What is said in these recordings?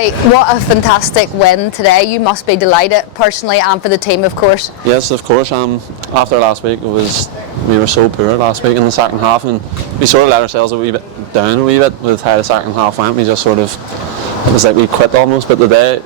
Gary, what a fantastic win today. You must be delighted personally and for the team, of course. Yes, of course. After last week, we were so poor last week in the second half, and we sort of let ourselves a wee bit down with how the second half went. We just it was like we quit almost. But today,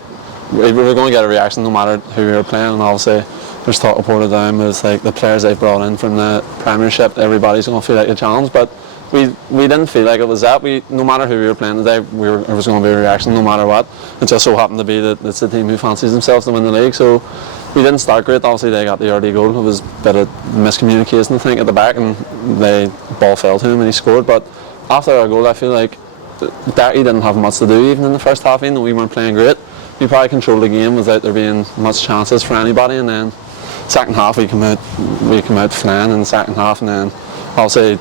we were going to get a reaction no matter who we were playing, and obviously there's talk of Portadown with like the players they've brought in from the Premiership. Everybody's going to feel like a challenge, but we didn't feel like it was that. No matter who we were playing today, there was going to be a reaction no matter what. It just so happened to be that it's the team who fancies themselves to win the league. So we didn't start great. Obviously they got the early goal. It was a bit of miscommunication, I think, at the back, and the ball fell to him and he scored. But after our goal, I feel like Darty didn't have much to do even in the first half, even though we weren't playing great. We probably controlled the game without there being much chances for anybody, and then second half we come out flying in the second half, and then obviously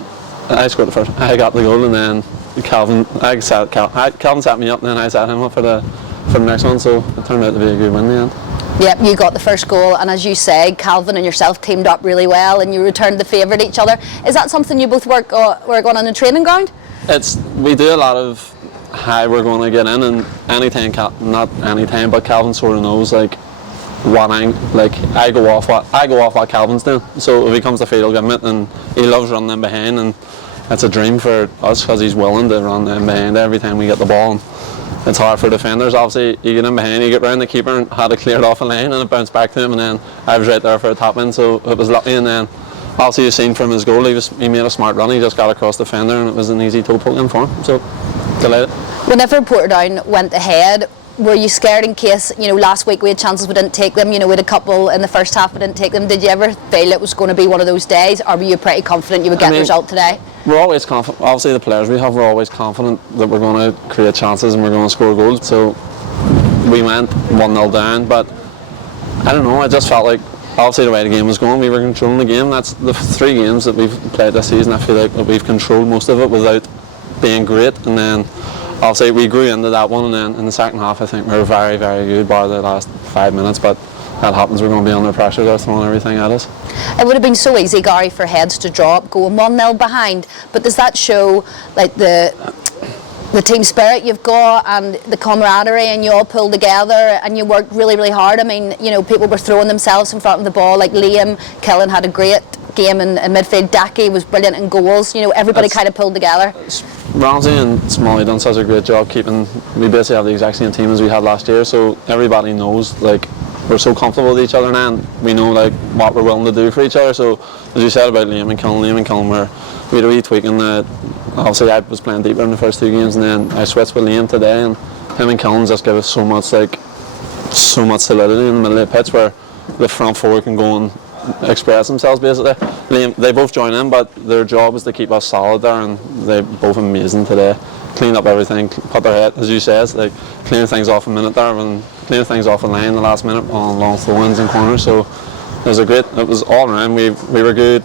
I scored the first. I got the goal, and then Calvin set me up, and then I set him up for the next one. So it turned out to be a good win in the end. Yep, you got the first goal, and as you say, Calvin and yourself teamed up really well, and you returned the favour to each other. Is that something you both work on the training ground? We do a lot of how we're going to get in, and not anytime, but Calvin sort of knows like what I go off what Calvin's doing. So if he comes to field, I'll give him it, and he loves running in behind, and it's a dream for us because he's willing to run in behind every time we get the ball. And it's hard for defenders. Obviously, you get in behind, you get round the keeper and had to clear it off a line, and it bounced back to him, and then I was right there for a tap in, so it was lucky. And then obviously you've seen from his goal, he made a smart run. He just got across the defender, and it was an easy toe poke in for him. So delighted. Whenever Portadown went ahead, were you scared in case, last week we had chances we didn't take them, we had a couple in the first half we didn't take them? Did you ever feel it was going to be one of those days, or were you pretty confident you would get the result today? We're always confident. Obviously the players we have, we're always confident that we're going to create chances and we're going to score goals. So we went 1-0 down, but I don't know, I just felt like obviously the way the game was going, we were controlling the game. That's the 3 games that we've played this season. I feel like we've controlled most of it without being great, and then obviously we grew into that one, and then in the second half I think we were very, very good bar the last 5 minutes, but that happens, we're going to be under pressure, they're throwing everything at us. It would have been so easy, Gary, for heads to drop going 1-0 behind, but does that show like the team spirit you've got and the camaraderie, and you all pulled together and you worked really, really hard? I mean, people were throwing themselves in front of the ball, like Liam Killen had a great game in midfield, Daki was brilliant in goals, everybody kind of pulled together. Ramsey and Smalley done such a great job keeping, we basically have the exact same team as we had last year, so everybody knows like we're so comfortable with each other now, and we know like what we're willing to do for each other. So as you said about Liam and Cullen we had a wee tweak in the, obviously I was playing deeper in the first 2 games, and then I switched with Liam today, and him and Cullen just give us so much solidity in the middle of the pitch where the front 4 can go and express themselves basically. Liam, they both join in, but their job is to keep us solid there, and they both amazing today. Cleaned up everything, put their head, as you said, like cleaning things off a minute there, and cleaning things off a line the last minute on long throw-ins and corners. So it was all around. We were good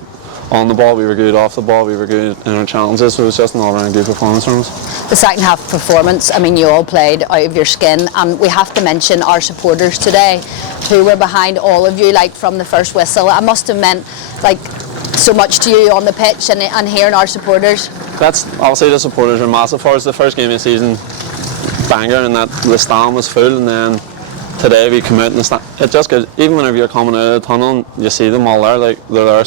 on the ball, we were good off the ball, we were good in our challenges, so it was just an all-round good performance from us. The second half performance, I mean, you all played out of your skin, and we have to mention our supporters today who were behind all of you, like from the first whistle. It must have meant like so much to you on the pitch and hearing our supporters. That's obviously, the supporters are massive for us. The first game of the season, banger, and that the stand was full, and then today we come out and the stand, it just goes, even whenever you're coming out of the tunnel, you see them all there, like they're there.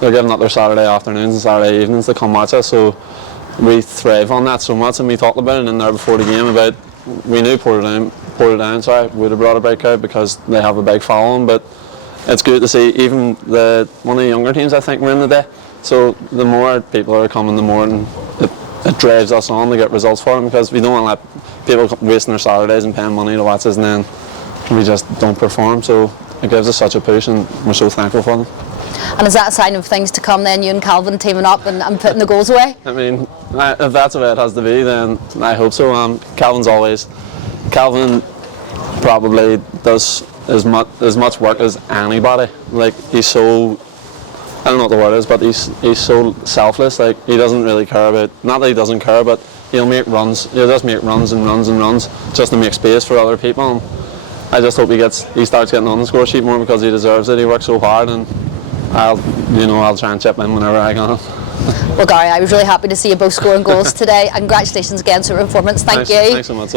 They're giving up their Saturday afternoons and Saturday evenings to come watch us, so we thrive on that so much, and we talked about it in there before the game about, we knew Portadown would have brought a big crowd because they have a big following, but it's good to see even one of the younger teams I think were in today, so the more people are coming, the more it drives us on to get results for them, because we don't want to let people wasting their Saturdays and paying money to watch us and then we just don't perform, so it gives us such a push and we're so thankful for them. And is that a sign of things to come then, you and Calvin teaming up and putting the goals away? I mean, if that's the way it has to be, then I hope so. Calvin probably does as much work as anybody. Like, he's so, I don't know what the word is, but he's so selfless. Like, he doesn't really care about, not that he doesn't care, but he'll just make runs and runs and runs just to make space for other people. And I just hope he starts getting on the score sheet more, because he deserves it. He works so hard, and I'll try and chip in whenever I can. Well, Gary, I was really happy to see you both scoring goals today, and congratulations again on your performance. Thank you. Thanks so much.